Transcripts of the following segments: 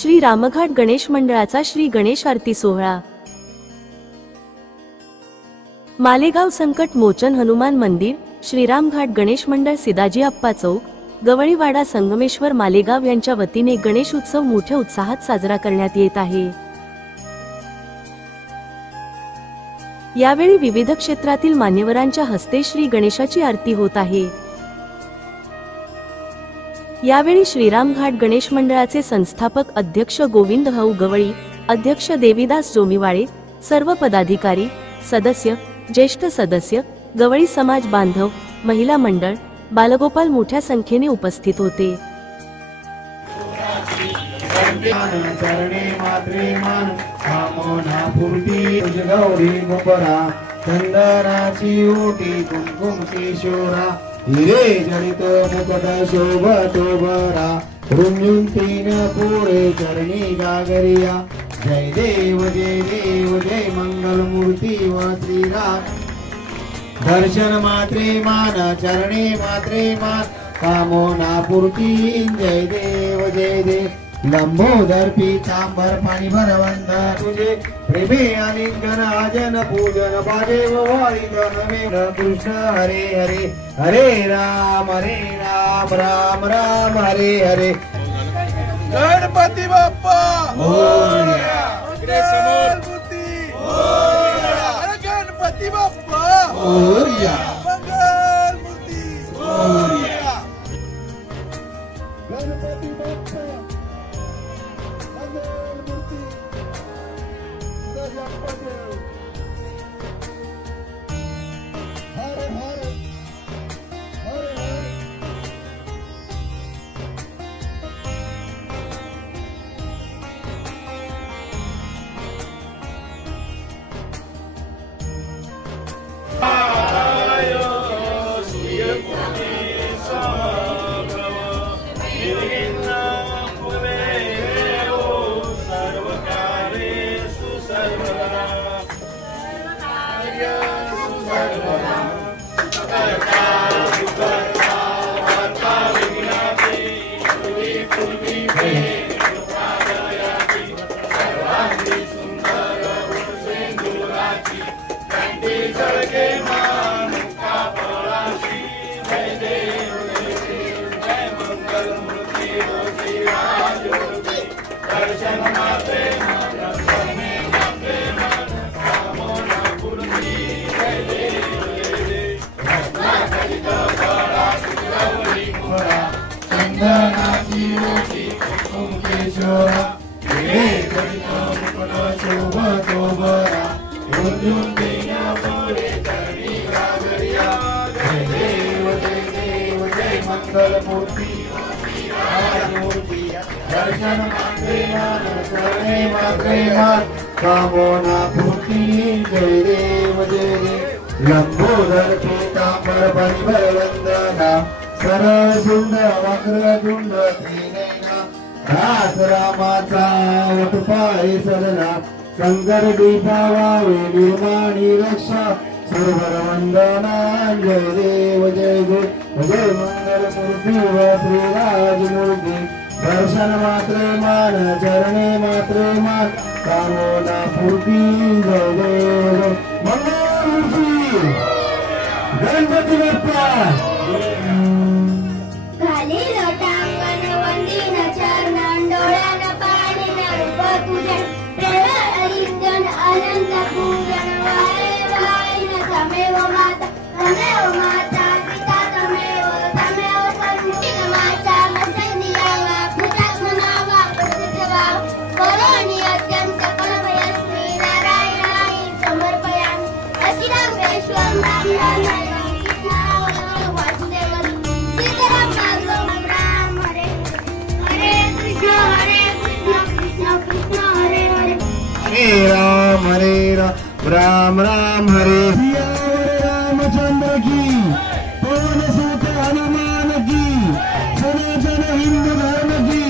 श्री रामघाट गणेश मंडळाचा श्री गणेश आरती सोहळा। मालेगाव संकट मोचन हनुमान मंदिर, श्रीरामघाट गणेश मंडळ, सिदाजी अप्पा चौक, गवळीवाडा, संगमेश्वर, मालेगाव यांच्या वतीने गणेश उत्सव मोठ्या उत्साहात साजरा करण्यात येत आहे। यावेळी विविध क्षेत्रातील मान्यवरांच्या हस्ते श्री गणेशाची आरती होत आहे। यावेळी श्रीरामघाट गणेश मंडळाचे संस्थापक अध्यक्ष गोविंद भाऊ गवळी, अध्यक्ष देवीदास जोमीवाळे, सर्व पदाधिकारी, सदस्य, ज्येष्ठ सदस्य, गवळी समाज बांधव, महिला मंडळ, बालगोपाल मोठ्या संख्येने उपस्थित होते। चंदनाची ओटी कुमकुम किशोरा, हिरे जडित मुकुट शोभतो बरा, रुंजून तीन पुढे चरणी गागरिया, जय देव जय मंगल मूर्ती व श्रीराम, दर्शन मात्रे मान चरणे मात्रे मान, कामोना पूर्ती, जय देव लंबोदर पीतांबर पाणी भरवंत तुझे, प्रेमे आलिंगन आजन पूजन बाजे वाळीगन मेघ, कृष्ण हरे हरे हरे राम राम राम हरे हरे। गणपती बाप्पा मोरया, गणपती बाप्पा मोरया, मंगलमूर्ती मोरया, गणपती बाप्पा दर्शन मात्रे मान चरणे मात्रे मान, कामोना पूर्ती, जय देव लंबोदर पीतांबर पाणी भरवंदना, सरळ सुंद वक्रतुंड त्रिनयना, दास रामाचा वटपाय सदना, शंकर दीपावावे निर्माणी रक्षा, सर्वर वंदना, जय देव जय मंगल मूर्ती व श्रीराजमूर्ती, दर्शन मात्रे मान चरणे मात्रे मान, कामोना पूर्ती, जय देव मंगलमूर्ती गणपती बाप्पा। खाली लोटांगण वंदीन चरण, डोळ्यान पाणी रूप तुझे, प्रेम अलिंगन अनंत पूजन, वाहे वाहिन तमेव माता पिता तमेव सर्वोच्च माता मसनियावा भूतात्मनावा प्रसिद्धवा, करोणी अत्यंत कलमयस्मी नारायणाय समर्पयामि, असिरामेश्वरं ब्रह्मणं हरे राम राम हरे रामचंद्र की, पवन सुत हनुमान की, सनातन हिंदू धर्म की,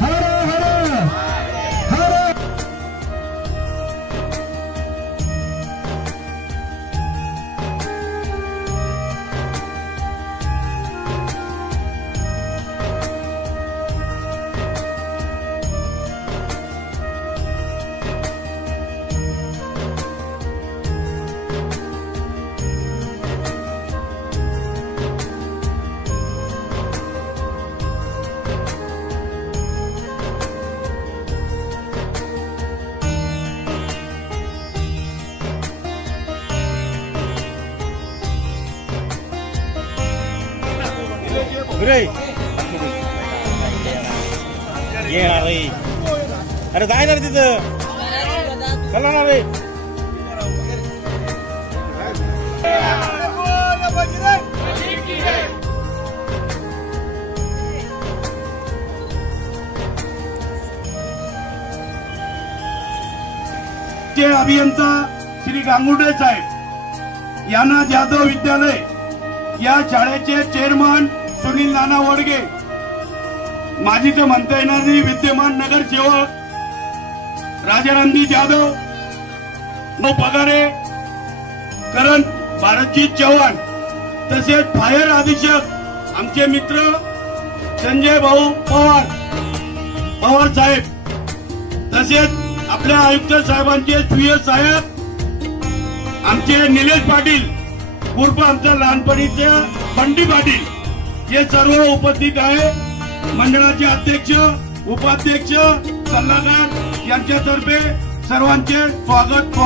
हर हर हर। अरे जाय ना तिथं चला ना रे अभियंता श्री गांगुर्डे साहेब यांना जाधव विद्यालय या शाळेचे चेअरमन सुनील नाना वडगे, माजी तर म्हणता येणार नाही विद्यमान नगरसेवक राजारामजी जाधव, नो पगारे, करण भारतजीत चव्हाण, तसेच फायर अधीक्षक आमचे मित्र संजय भाऊ पवार साहेब, तसेच आपल्या आयुक्त साहेबांचे सुय साहेब, आमचे निलेश पाटील उर्फ आमच्या लहानपणीचे बंडी पाटील, हे सर्व उपस्थित आहे. मंडळाचे अध्यक्ष, उपाध्यक्ष, सल्लागार यांच्यातर्फे सर्वांचे स्वागत.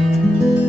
Thank you.